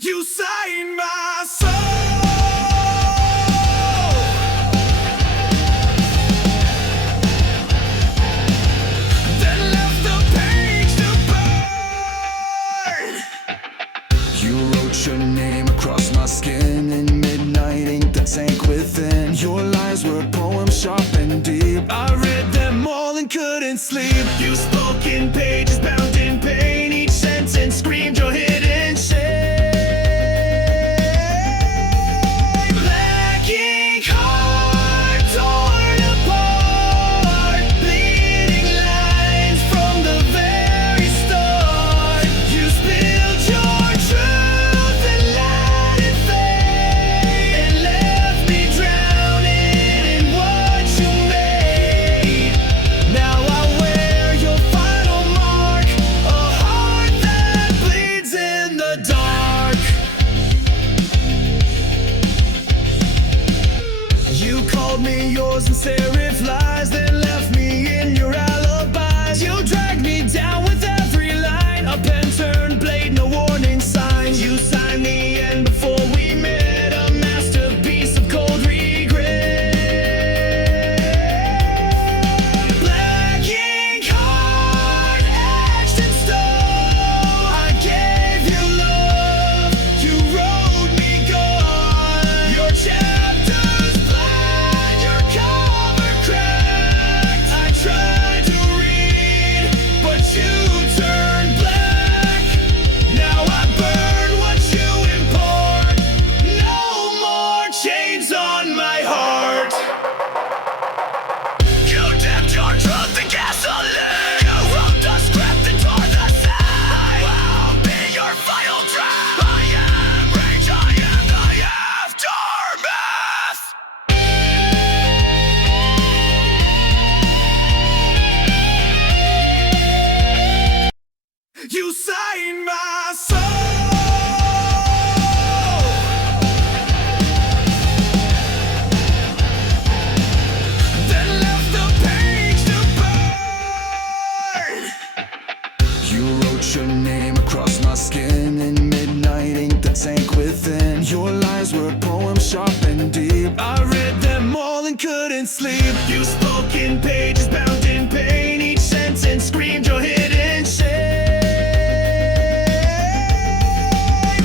You signed my soul, then left the page to burn. You wrote your name across my skin in midnight ink that sank within. Your lies were poems sharp and deep. I read them all and couldn't sleep. You spoke in pages bound in pain. Each sentence screamed your hidden shame. Yours and serif lies, then left me in your alibis. You dragged me down with every line. A pen turned blade, no warning signs. You signed the end before we met, a masterpiece of cold regret. Black ink heart etched in stone. I gave you love, you wrote me gone. Your chapters blank, your cover cracked. I tried to read, but you turned black. Now I burn what you import. No more chains on my heart. You dipped your truth in gasoline. You wrote the script and tore the scene. I'll be your final draft. I am rage, I am the aftermath. You signed my soul, then left the page to burn. You wrote your name across my skin in midnight ink that sank within. Your lies were poems sharp and deep. I read them all and couldn't sleep. You spoke in pages bound in pain. Each sentence screamed your hidden shame.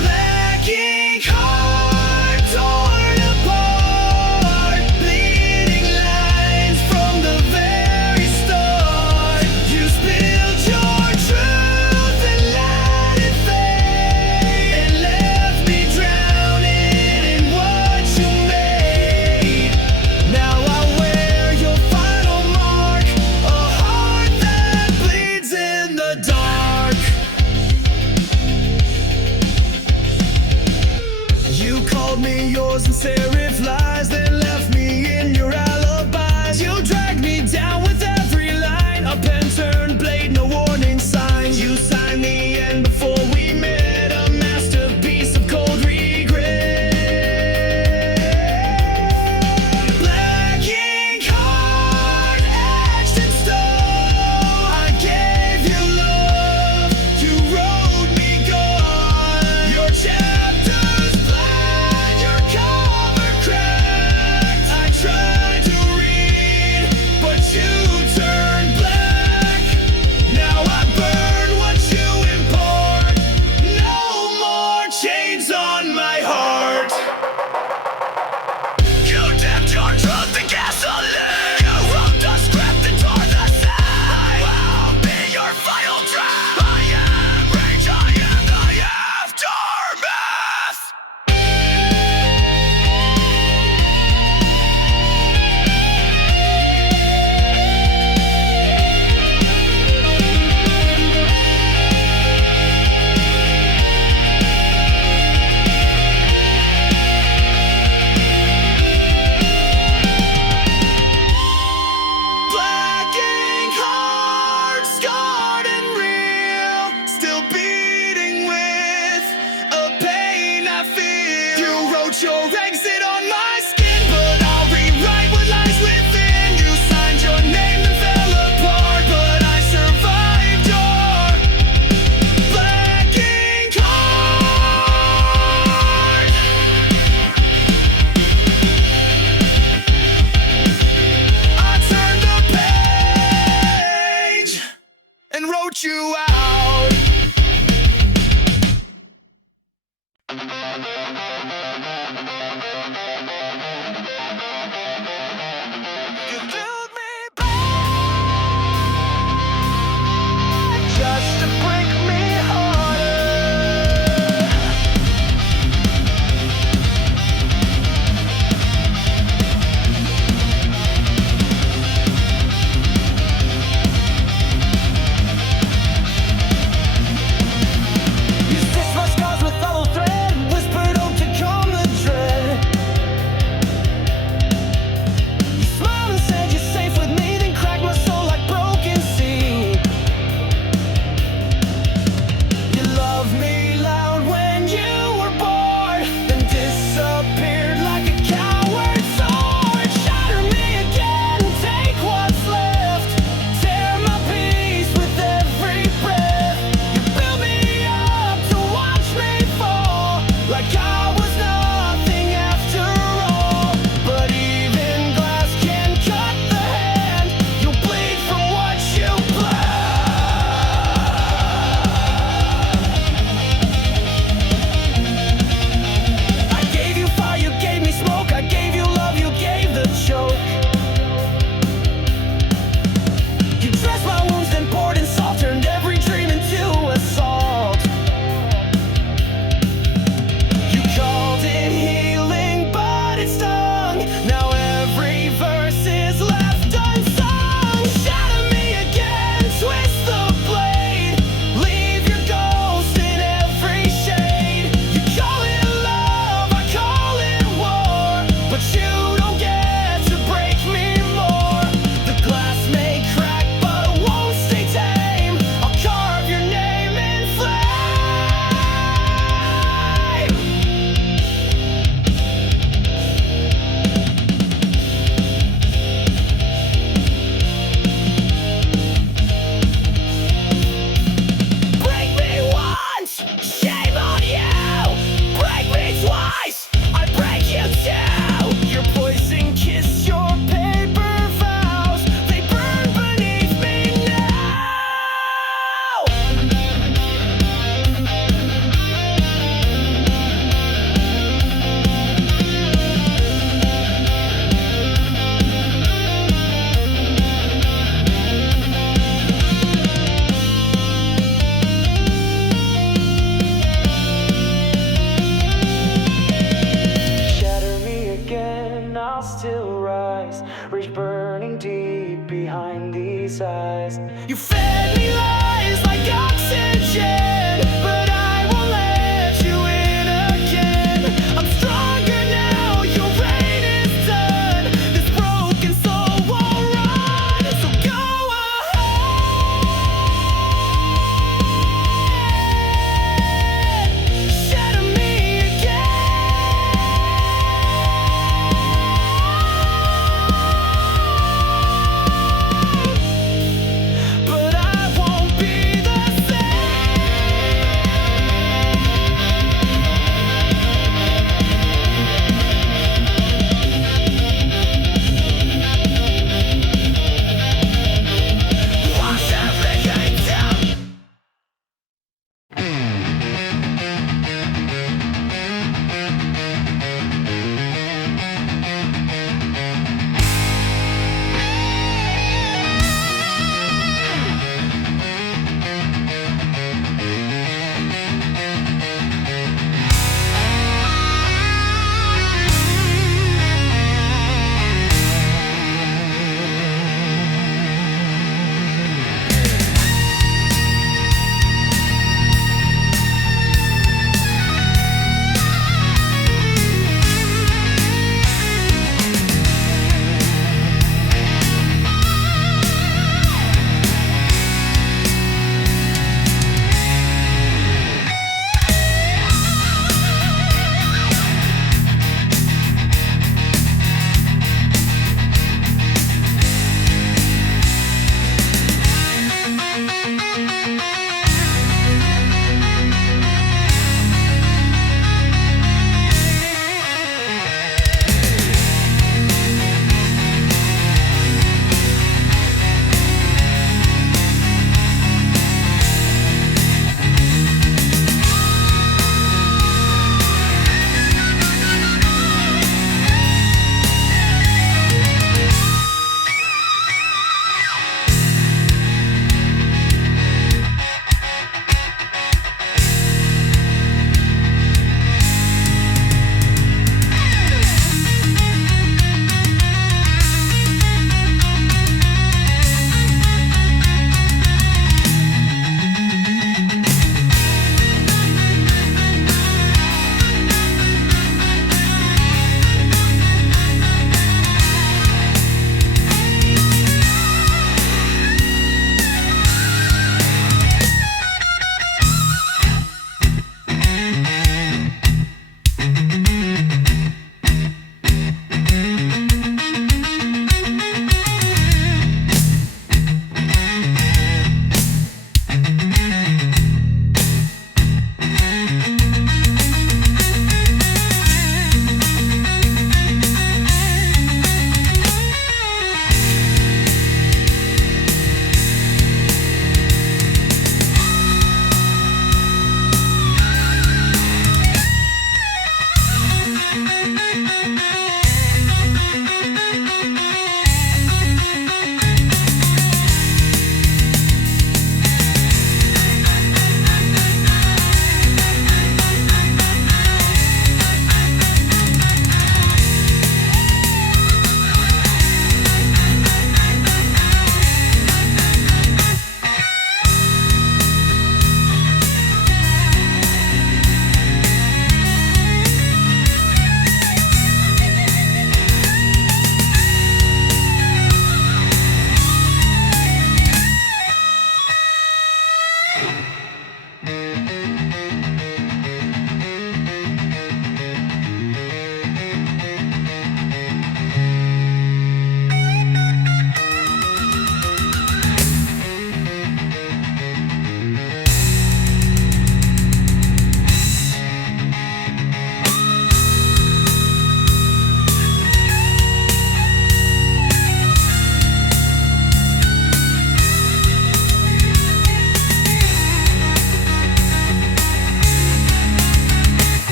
Black ink heart torn apart, bleeding lines from the very start. You spilled your truth and let it fade, and left me drowning in what you made. Now I wear your final mark, a heart that bleeds in the dark. You called me yours and serif lies, then left me in your alibis. You dragged me down with every line. A pen turned blade, no warning signs. You signed the end before we met, a masterpiece of cold regret. Black ink heart etched in stone. I gave you love, you wrote me gone. Your chapters blank, your cover cracked. You filled me back just to break me harder. You stitched my scars with hollow thread, whispered hope to calm the dread. You smiled and said you're safe with me, then cracked my soul like broken seed. You loved me loud when you were bored, then disappeared like a coward sword. Shatter me again, take what's left, tear my peace with every breath. You built me up to watch me fall, like I was nothing after all. But even glass can cut the hand, you'll bleed from what you I gave you fire, you gave me smoke. I gave you love, you gave the choke. You dressed my wounds, then poured in salt, turned every dream into assault. You called it healing, but it stung. Now every verse is left unsung. Shatter me again, twist the blade, leave your ghost in every shade. You call it love, I call it war, but you don't get to break me more. The glass may crack, but it won't stay tame. I'll carve your name in flame. Break me once, shame on you. Break me twice, I break you too. Your poison kiss, your paper vows, they burn beneath me now. Shatter me again, I'll still rise, reach burning deep behind these eyes. You fed me lies like oxygen, but I won't let you in again. I'm stronger now, your reign is done. This broken soul won't run, so go ahead. Shatter me again, but I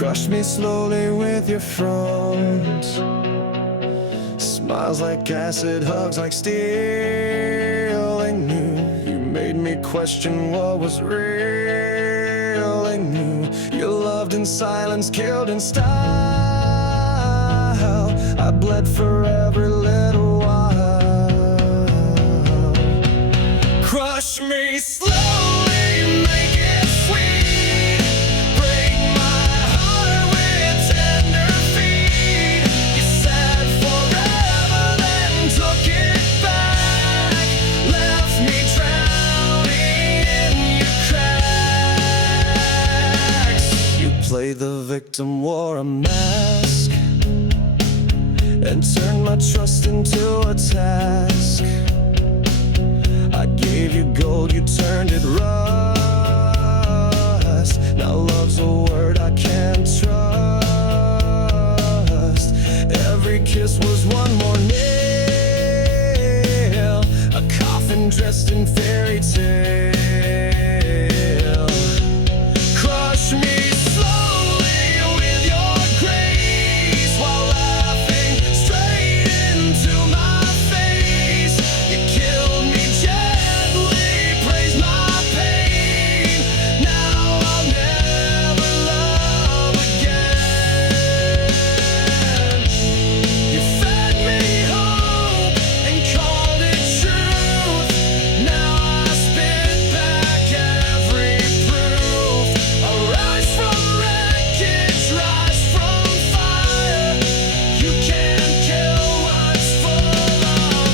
Crush me slowly with your front. Smiles like acid, hugs like steel. I knew you made me question what was real. I knew you loved in silence, killed in style. I bled for every little while. Crush me slowly, make it sweet. Break my heart with tender feet. You said forever, then took it back. Left me drowning in your cracks. You played the victim, wore a mask, and turned my trust into a task. I gave you gold, you turned it rust. Now love's a word I can't trust. Every kiss was one more nail, a coffin dressed in fairy tale. Crush me slowly with your grace, while laughing straight into my face. You killed me gently, praised my pain. Now I'll never love again. You fed me hope and called it truth. Now I spit back every proof. I rise from wreckage, rise from fire. You can't kill what's full of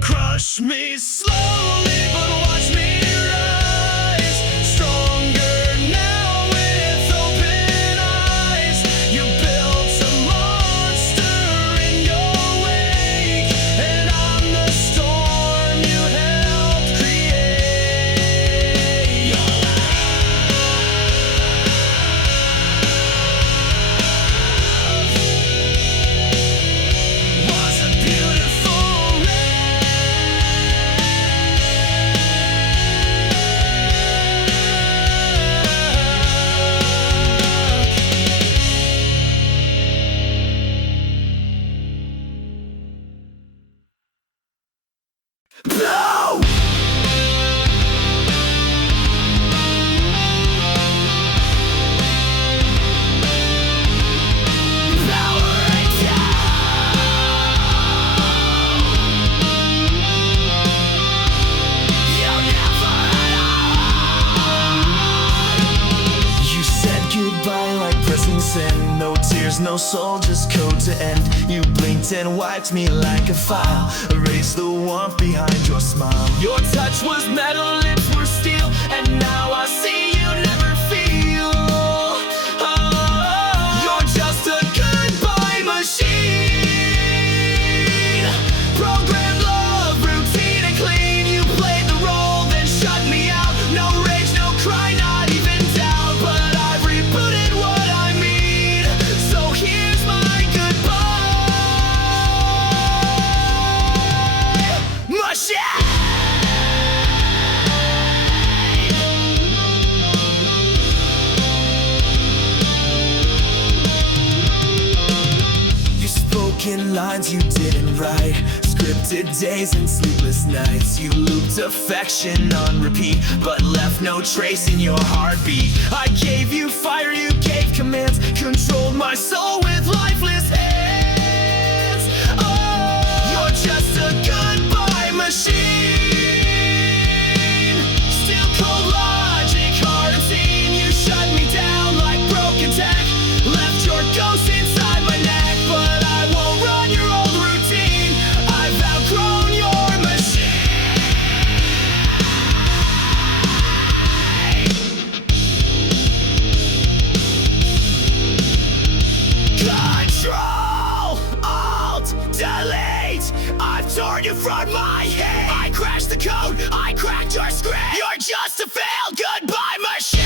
Crush me slowly, but watch me rise. Stronger now with open eyes. You built a monster in your wake, and I'm the storm you helped create. Your love was a beautiful blow! Powering down. You'll never You said goodbye like pressing send. No tears, no soul, just code to end. You blinked and wiped me like a file. Erased the warmth behind your smile. Your touch was metal, lips were steel, and now I see you never feel. Oh, you're just a goodbye machine. Programmed love, routine and clean. You played the role, then shut me out. No rage, no cry, not even doubt. But I've rebooted what I mean. So here's my goodbye machine. You spoke in lines you didn't write, scripted days and sleepless nights. You looped affection on repeat, but left no trace in your heartbeat. I gave you fire, you gave commands, controlled my soul with lifeless hands. Oh, you're just a goodbye machine. Still cold logic, hard unseen. You shut me down like broken tech. Left your ghost inside my neck, but I won't run your old routine. I've outgrown your machine. Control, Alt, Delete. I've torn you from my head. I crashed the code, I cracked your script. You're just a failed goodbye machine.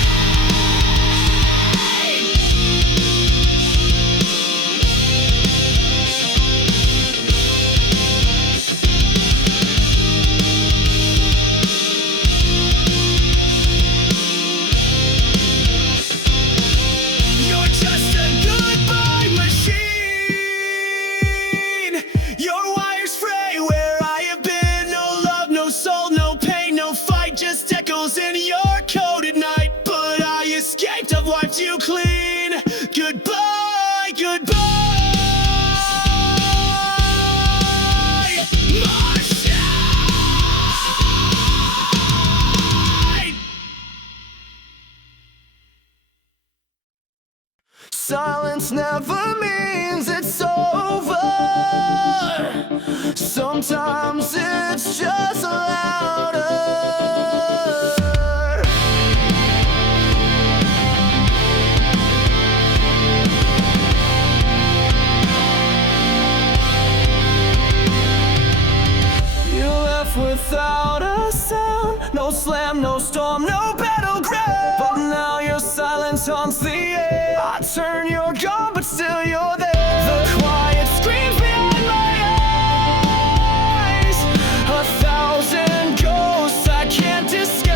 Silence never means it's over. Sometimes it's just louder. You left without a sound. No slam, no storm, no battleground. But now your silence haunts the air. I turn, you're gone, but still you're there. The quiet screams behind my eyes. 1,000 ghosts I can't disguise.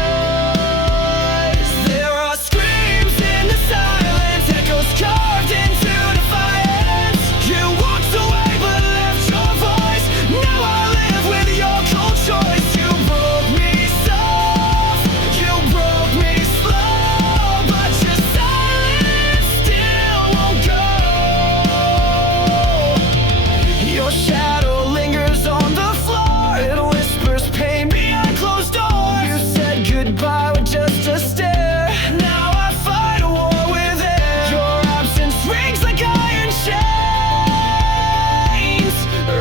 There are screams in the silence, echoes carved into defiance. You walked away but left your voice. Now I live with your cold choice. You broke me soft, you broke me slow, but your silence still won't go. Your shadow lingers on the floor. It whispers pain behind closed doors. You said goodbye with just a stare. Now I fight a war with air. Your absence rings like iron chains,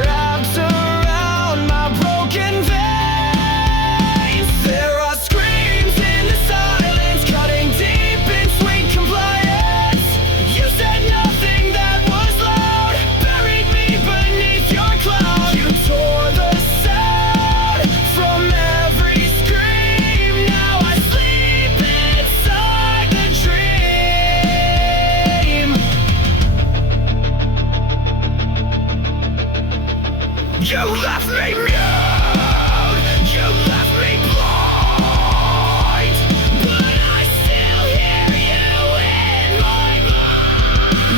wrapped around my broken veins. There are screams in the silence, cutting deep in sweet compliance. You said nothing that was loud, buried me beneath your cloud. You tore the sound from every scream. Now I sleep inside the dream. You left me mute, you left me blind, but I still hear you in my mind.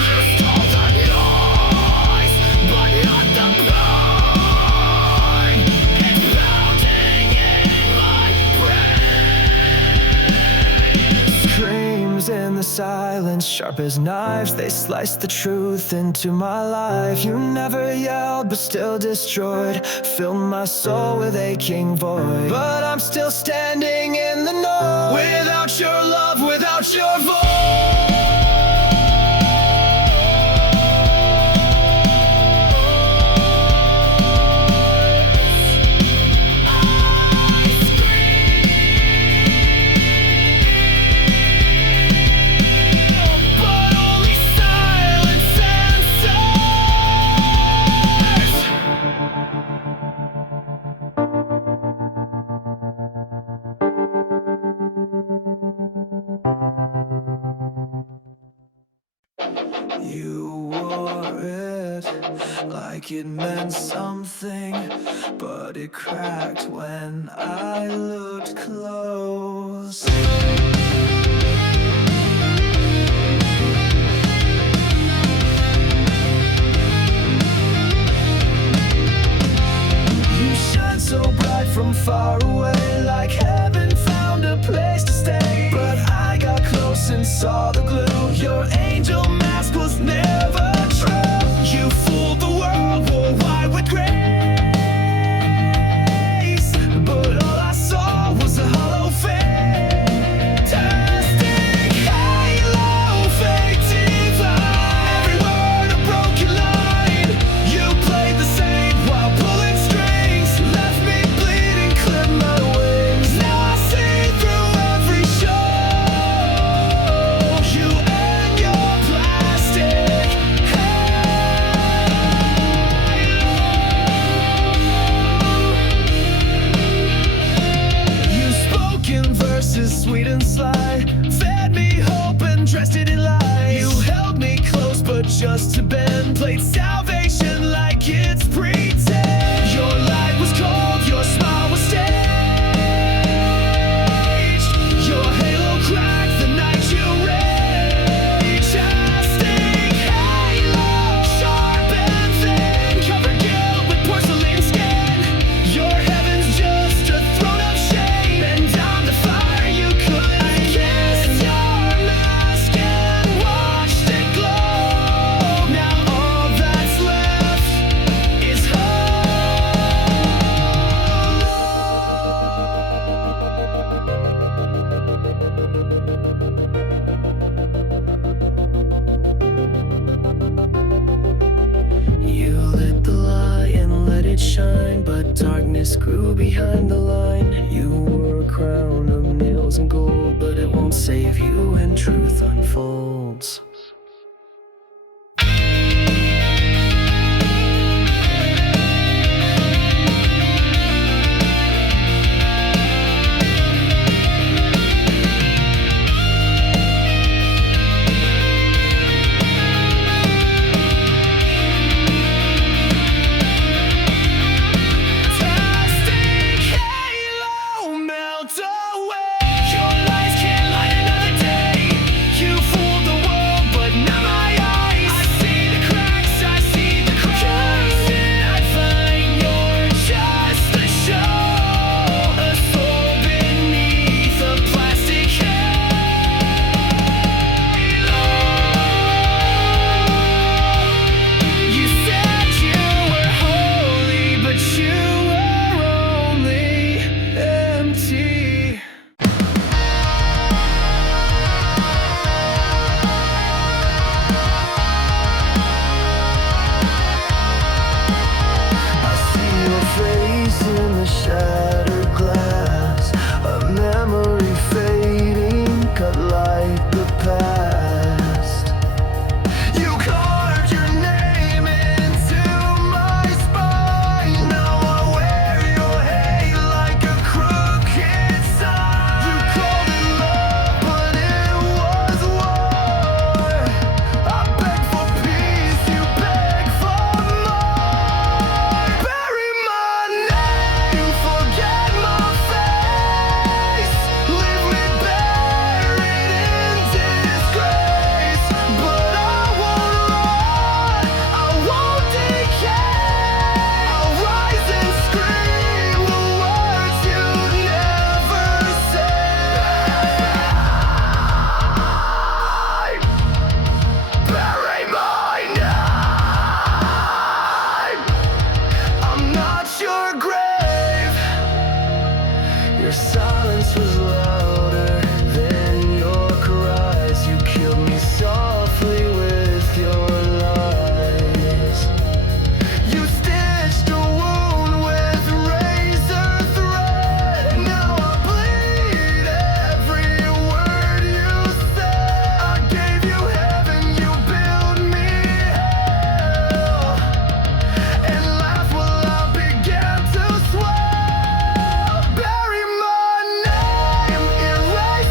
You stole the noise, but not the pain. It's pounding in my brain. Screams in the silence, sharp as knives, they slice the truth into my life. You never yelled, but still destroyed, filled my soul with aching void. But I'm still standing in the noise, without your love, without your voice. But only silence answers. You wore it like it meant something, but it cracked when I looked close. You shine so bright from far away, like heaven found a place to stay. But I got close and saw the glue. Your angel mask was never true. You fooled the world, wore white with grace, but all I saw was a hollow fantastic halo, fake divine. Every word a broken line. You played the same while pulling strings, left me bleeding, clipped my wings. Now I see through every show. You and your plastic halo. You spoke in verses sweet and sly, fed me hope and dressed it in lies. You held me close but just to bend, played salvation like it's pretend. Your light was cold, your smile was staged. Your halo cracked the night you raged. Fantastic halo, sharp and thin, covered guilt with porcelain skin. Your heaven's just a throne of shame, and down the fire you couldn't kiss. Your mask and watched it glow. Now all that darkness grew behind the line. You wore a crown of nails and gold, but it won't save you when truth unfolds. Shattered glass, a memory fading, cut like the past. You carved your name into my spine. Now I wear your hate like a crooked sign. You called it love, but it was war. I beg for peace, you beg for more. Bury my name, forget my face, leave me buried in disgrace. But I won't run, I won't decay. I'll rise and scream the words you'd never say. Bury my name. I'm not your grave. Your silence was louder than your cries. You killed me softly with your lies. You stitched a wound with razor thread. Now I bleed every word you said. I gave you heaven, you built me hell, and laugh while I began to swell. Bury my name, erase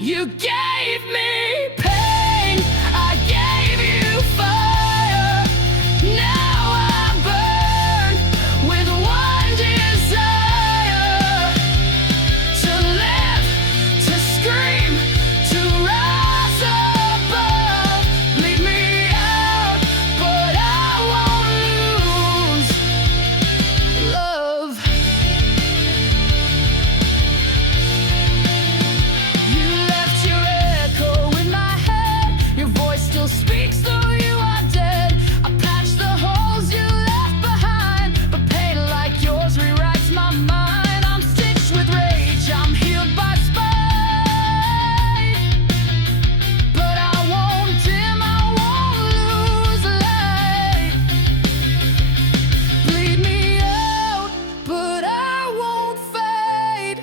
You gave me pain, I gave you fire. Now I burn with one desire: to live, to scream, to rise above. Lead me out, but I won't lose love. You left your echo in my head. Your voice still speaks though you are dead. I patched the holes you left behind, but pain like yours rewrites my mind. I'm stitched with rage, I'm healed by spite, but I won't dim, I won't lose light. Bleed me out, but I won't fade.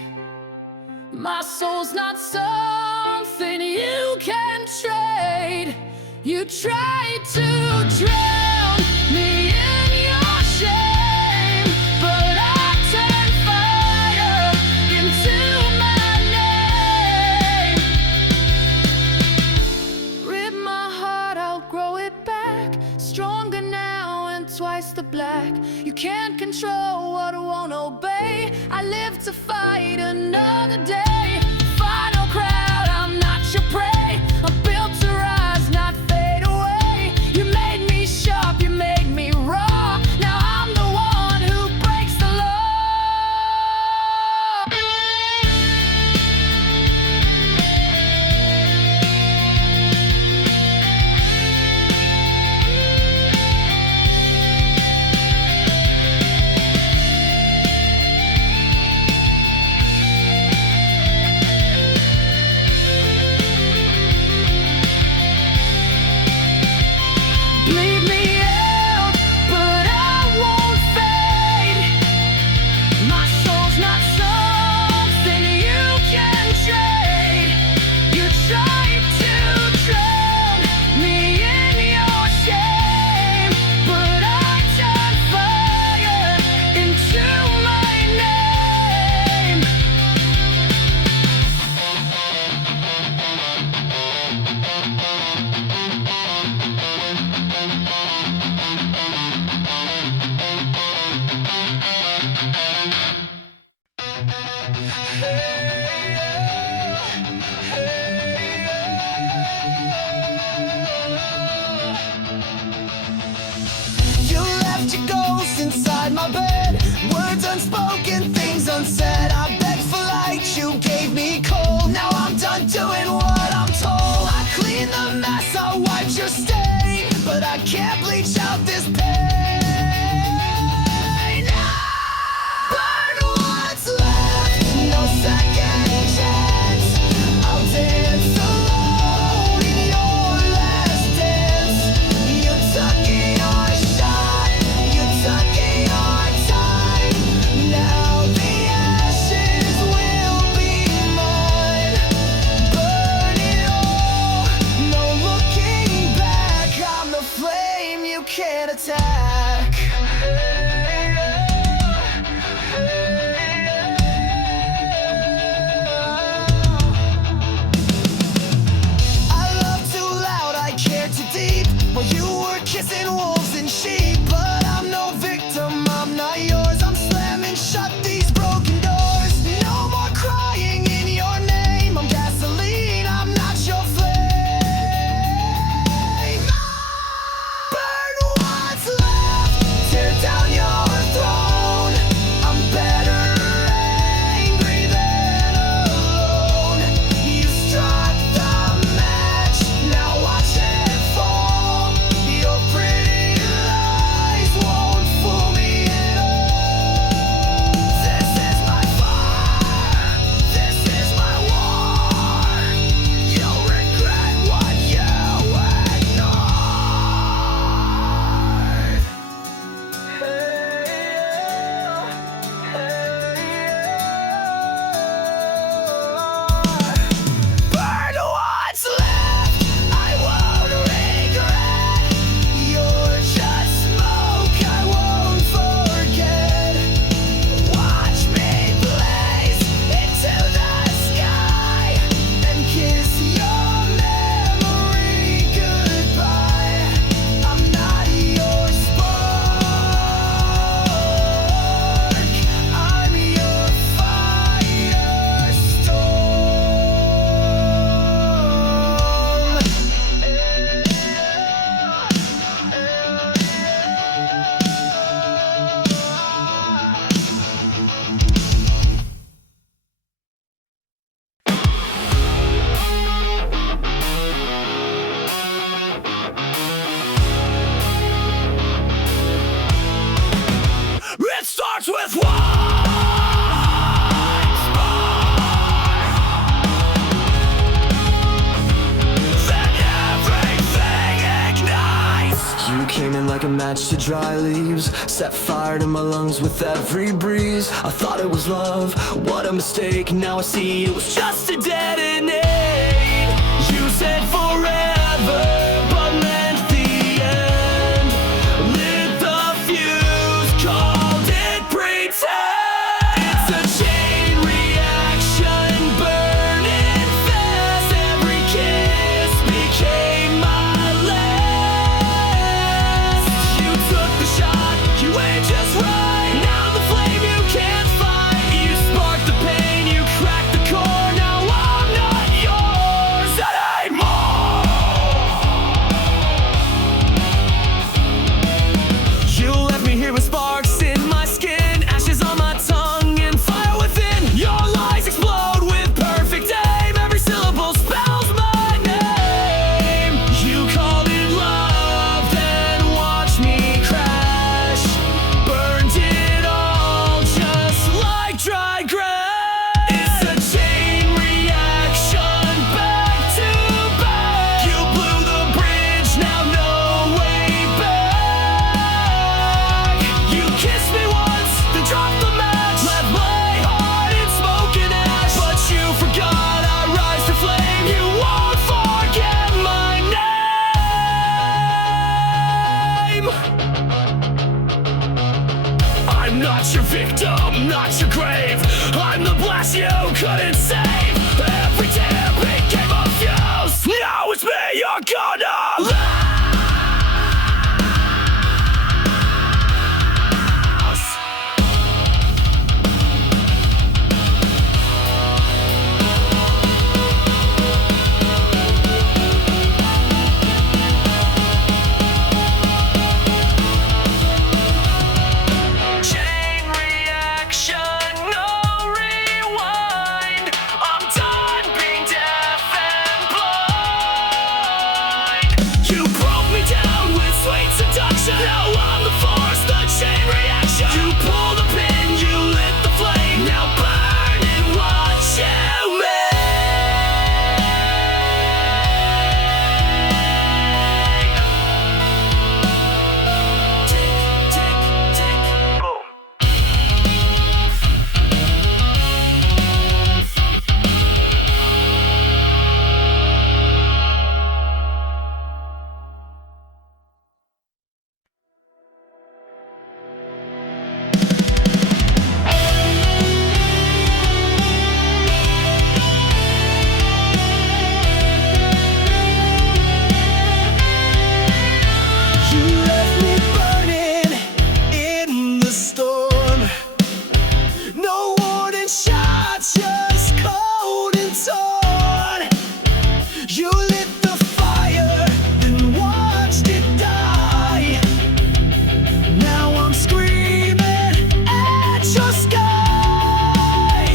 My soul's not something you can trade. You tried to drown me in your shame, but I turned fire into my name. Rip my heart, I'll grow it back, stronger now and twice the black. You can't control what I won't obey. I live to fight another day. Final crowd, I'm not your prey. I'm built to rise, not fade away. You made me sharp, you made me raw. Now I'm the one who breaks the law. like a match to dry leaves, set fire to my lungs with every breeze. I thought it was love, what a mistake. Now I see it was just a deadened ache. You said forever, but meant the end. Lit the fuse, called it pretend. It's a chain reaction, burning fast. Every kiss became my last. You took the shot, you aimed just right. Now the flame you can't fight. You sparked the pain, you cracked the core. Now I'm not yours anymore. You left me here with sparks in my skin, ashes on my tongue, and fire within. Your lies explode with perfect aim. Every syllable spells my name. You called it love, then watched me crash. Burned it all just like dry grass. It's a chain reaction, back to back. You blew the bridge, now no way back. You kissed me once, then dropped the match. Left my heart in smoke and ash. But you forgot I rise to flame. You won't forget my name. I'm not your victim, not your grave. I'm the blast you couldn't save. Every tear became a fuse. Now it's me you're gonna lose. Chain reaction, no rewind. I'm done being deaf and blind. You broke me down with sweet seduction. Now I'm the force, the chain reaction. You pull the pin, you lit the flame. Now burn and watch you make. Tick, tick, tick, boom. You left me burning in the storm. No warning shot, just cold and torn. You lit the fire, then watched it die. Now I'm screaming at your sky.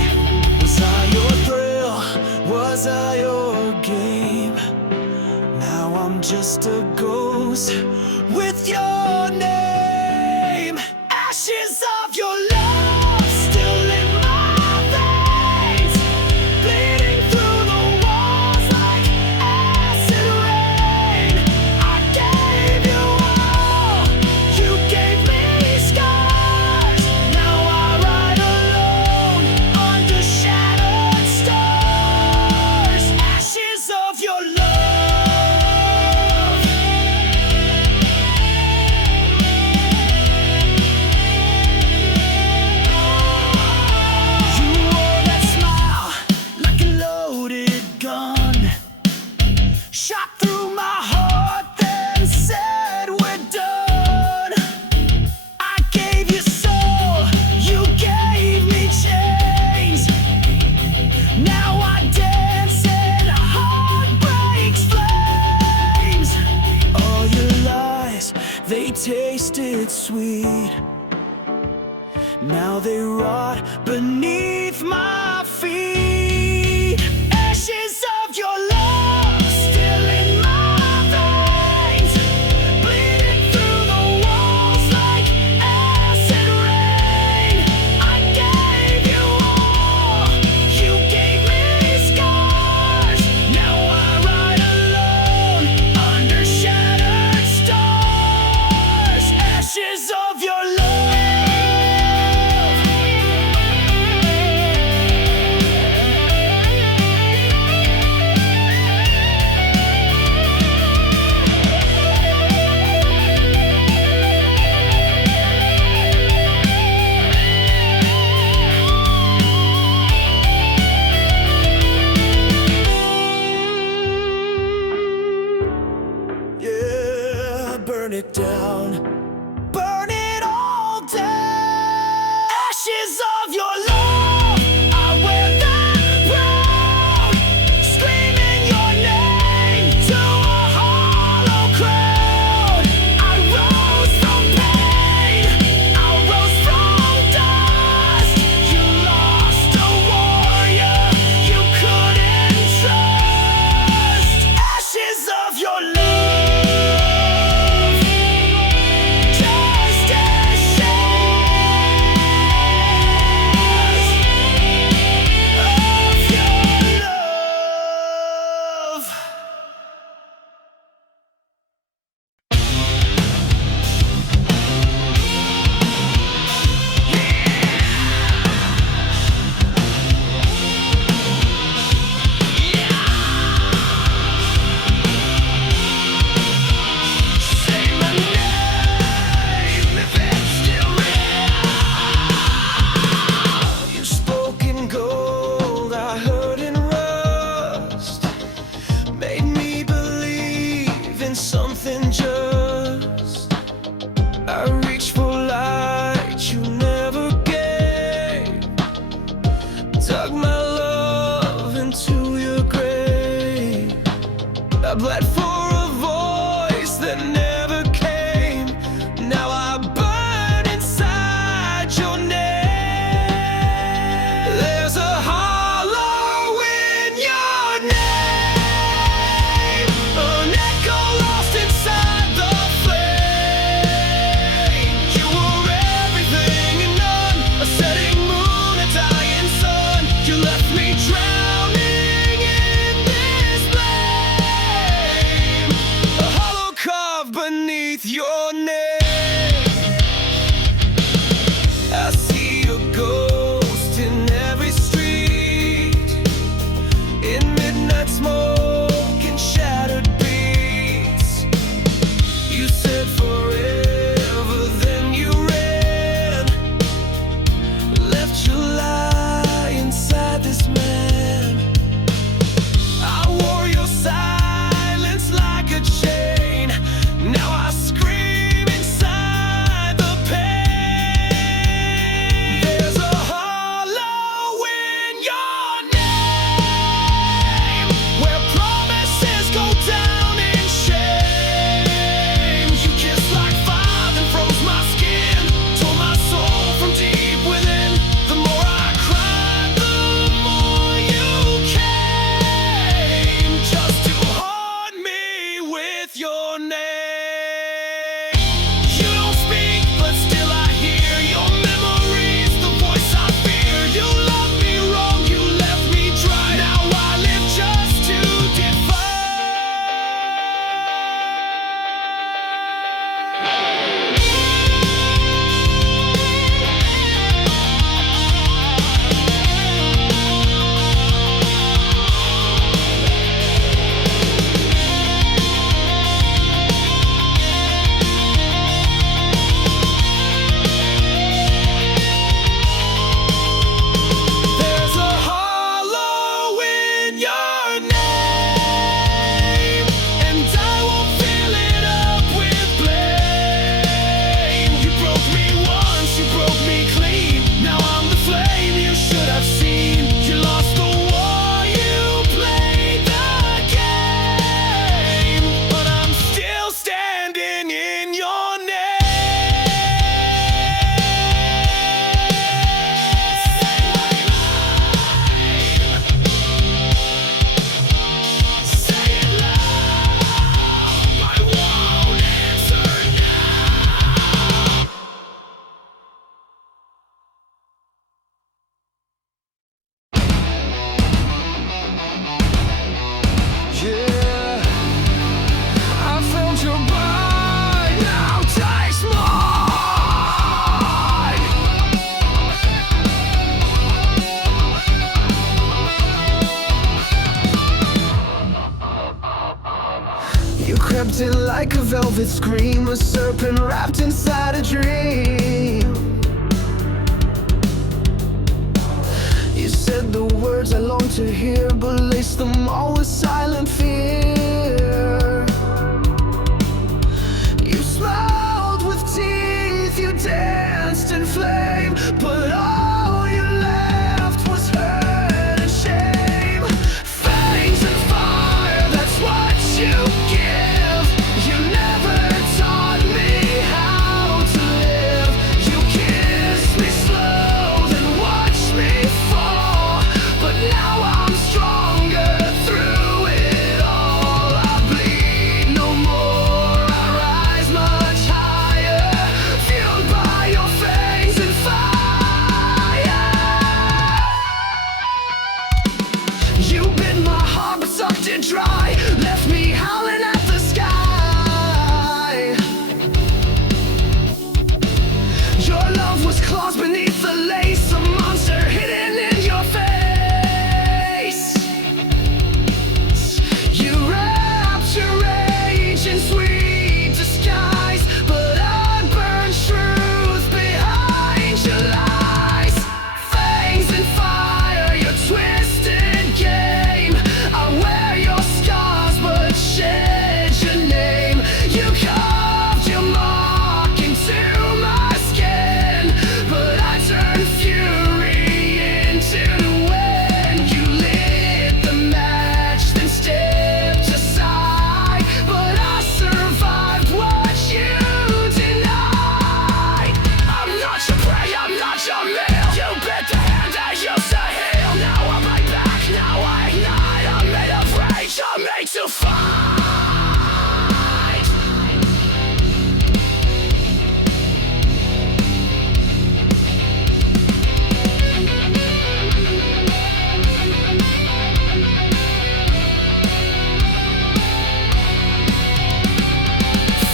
Was I your thrill? Was I your game? Now I'm just a ghost with your name. Ashes of your love still in my veins, bleeding through the walls like acid rain. I gave you all, you gave me scars. Now I ride alone under shattered stars. Ashes of your love. You wore that smile like a loaded gun. Shot through my heart, then said we're done. I gave you soul, you gave me chains. Now I dance in heartbreak's flames. All your lies, they tasted sweet. Now they rot beneath my feet. Ashes of your love still in my veins, bleeding through the walls like acid rain. I gave you all, you gave me scars. Now I ride alone under shattered stars. it down, burn it all down. Ashes of your love, I wear them proud, screaming your name to a hollow crowd. I rose from pain, I rose from dust. You lost a warrior you couldn't trust. Ashes of your love, just ashes of your love. Say my name if it's still real. You spoke in gold, I heard in rust. Made me believe in something just. I reached for light you never gave. Dug my love into your grave. I bled for a voice that never came. Now I burn inside your name. There's a hollow in your name, an echo lost inside the flame. You were everything and none, a setting moon, a dying sun. You left me drowning in this blame, a hollow carved beneath your name. I see a ghost in every street, in midnight smoke and shattered beats. You said forever, then you ran, left your lie inside this man. I wore your silence like a chain. Now I scream inside the pain. There's a hollow in your name, where promises go down in shame. You kissed like fire and froze my skin, tore my soul from deep within. The more I cried, the more you came, just to haunt me with your name. You don't speak, but still I hear your memories, the voice I fear. You loved me wrong, you left me dry. Now I live just to defy. There's a hollow in your name, and I won't fill it up with blame. You broke me once, you broke me clean. Now I'm the flame you should have seen. You lost the war, you played the game, but I'm still standing in your name. Say it loud, I won't answer now. Yeah, I found your body, now taste mine. You crept in like a velvet scream, a serpent wrapped inside a dream. You said the words I long to hear, but laced them all with silent fear. You smiled my heart was sucked and dry, left me howling at the sky. Your love was claws beneath the lace, a monster hidden in your face. You wrapped your rage in sweet disguise, but I burned truth behind your lies. Fangs and fire, your twisted game. I wear your scars, but shed your name. You carved your mark into my skin, but I turned fury into the wind. You lit the match, then stepped aside, but I survived what you denied. I'm not your prey, I'm not your meal. You bit the hand that used to heal. Now I'm right back, now I ignite. I'm made of rage, I'm made to fight.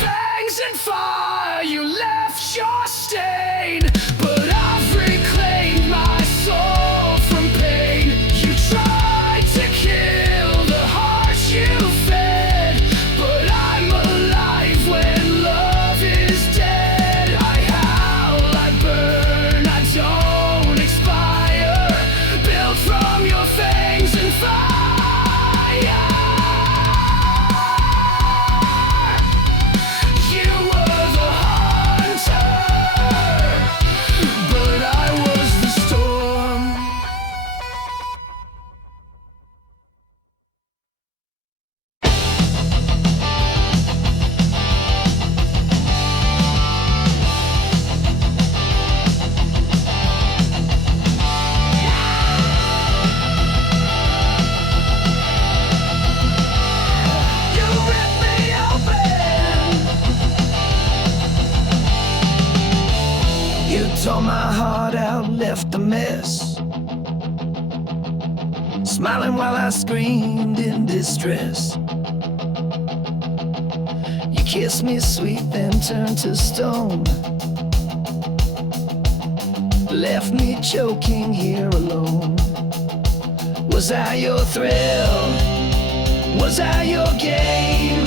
Fangs and fire, you left your stain, but I've reclaimed my soul from pain. You tried to kill the heart you fed, but I'm alive when love is dead. I howl, I burn, I don't expire, built from your fangs and fire. You were the hunter, but I was the storm. You ripped me open. You tore my heart out, left a mess, smiling while I screamed in distress. You kissed me sweet, then turned to stone, left me choking here alone. Was I your thrill? Was I your game?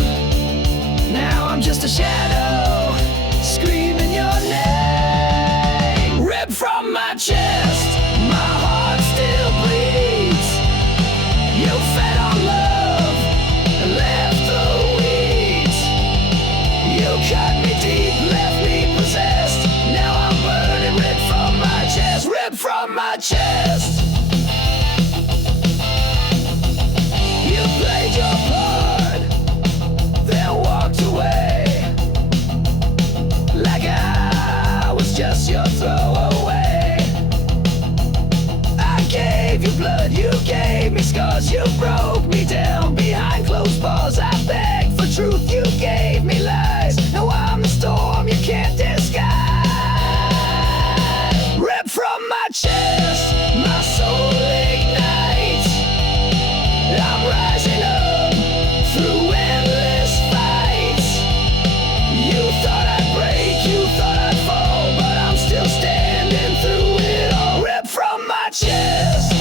Now I'm just a shadow, screaming your name. Ripped from my chest, my heart still bleeds. You fed on love and left the weeds. You cut me deep, left me possessed. Now I'm burning, ripped from my chest, ripped from my chest. You played your part, then walked away, like I was just your throwaway. I gave you blood, you gave me scars, you broke me down behind closed bars. I begged for truth, you gave me lies. Now I'm the storm you can't disguise. Ripped from my chest, my soul ignites. I'm rising up through endless fights. You thought I'd break, you thought I'd fall, but I'm still standing through it all. Ripped from my chest.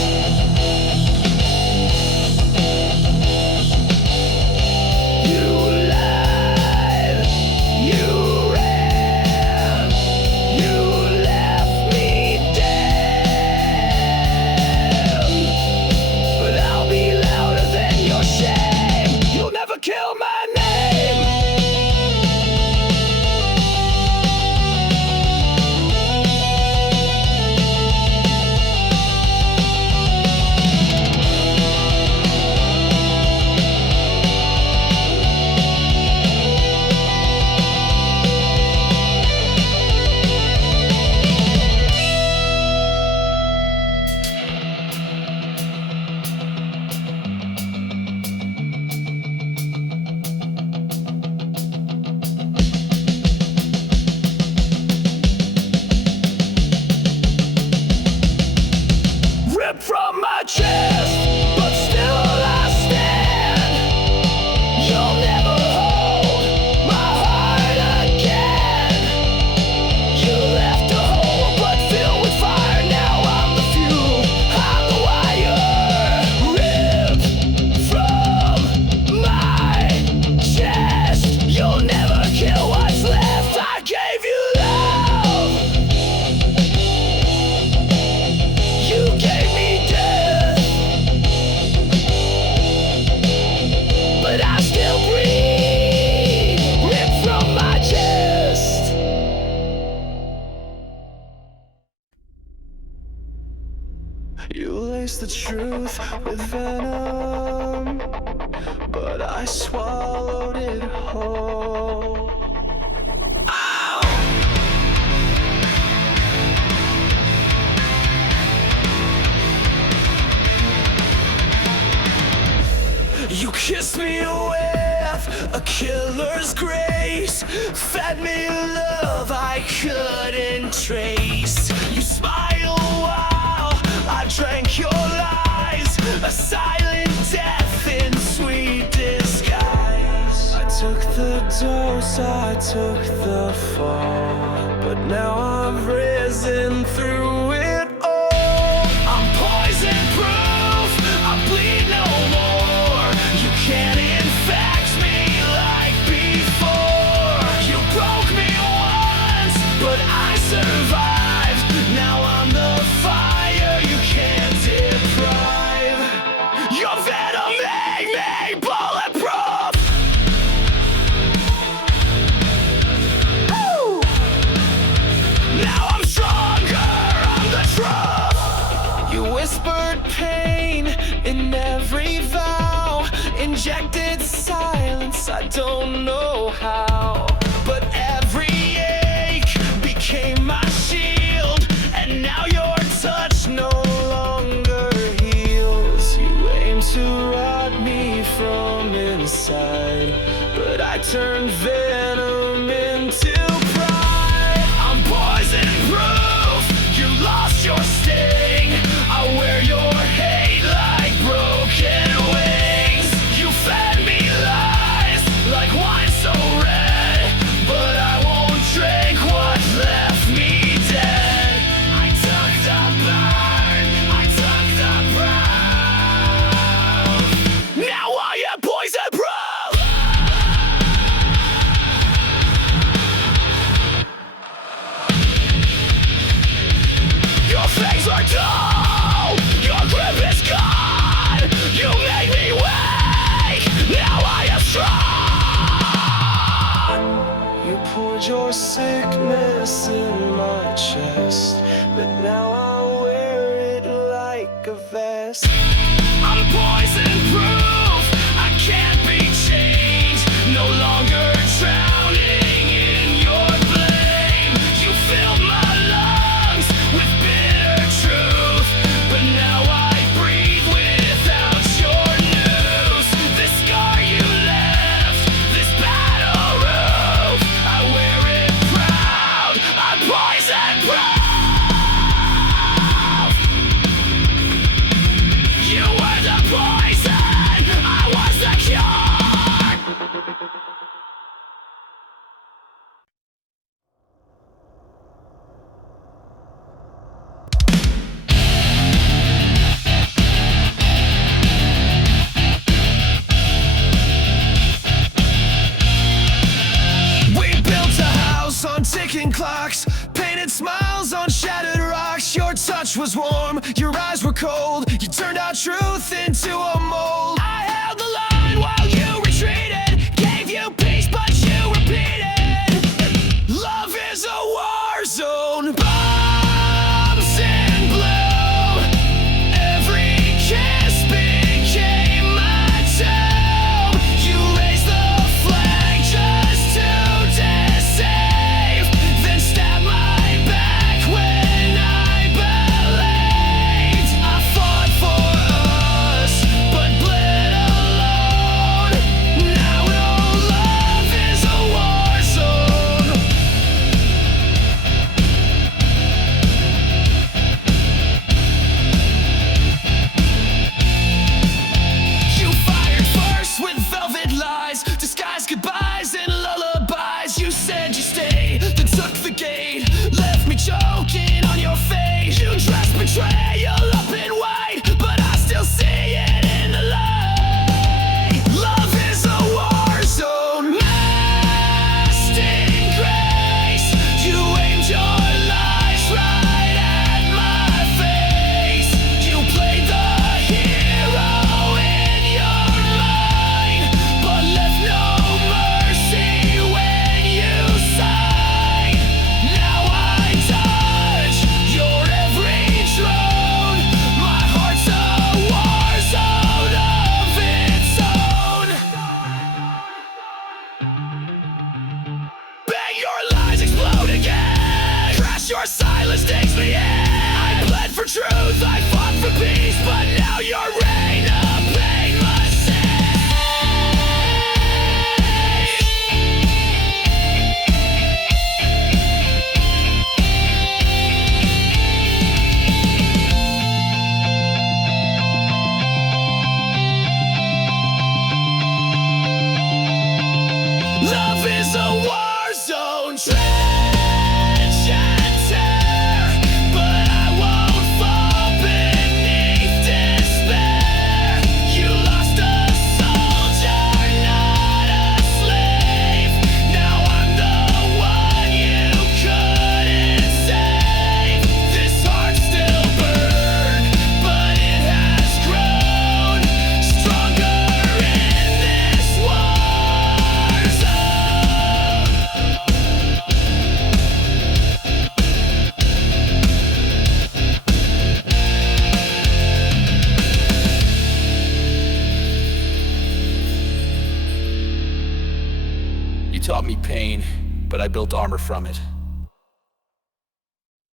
You lied, you ran, you left me dead. But I'll be louder than your shame. You'll never kill my name. replaced the truth with venom, but I swallowed it whole. You kissed me with a killer's grace, fed me love I couldn't trace. You smiled while I drank your lies, a silent death in sweet disguise. I took the dose, I took the fall, but now I've risen through it all. I'm poison proof, I bleed no more. You can't infect me like before. You broke me once, but I survived. Now I'm the fire you can't deprive. Your venom made me bulletproof. Woo! Now I'm stronger, I'm the truth. You whispered pain in every vow, injected silence, I don't know how. But every ache became my shield, and now your touch no longer heals. You aim to rot me from inside, but I turned venom into pride. I'm poison proof, you lost your sting. I wear your hate like broken wings. You fed me lies like wine so red, but I won't drink what left me dead. I took the burn, I took the brown. Now I am poison proof. Love is a war zone, trench and tear, but I won't fall beneath despair. You lost a soldier, not a slave. Now I'm the one you couldn't save. This heart still burns, but it has grown stronger in this war zone. You taught me pain, but I built armor from it.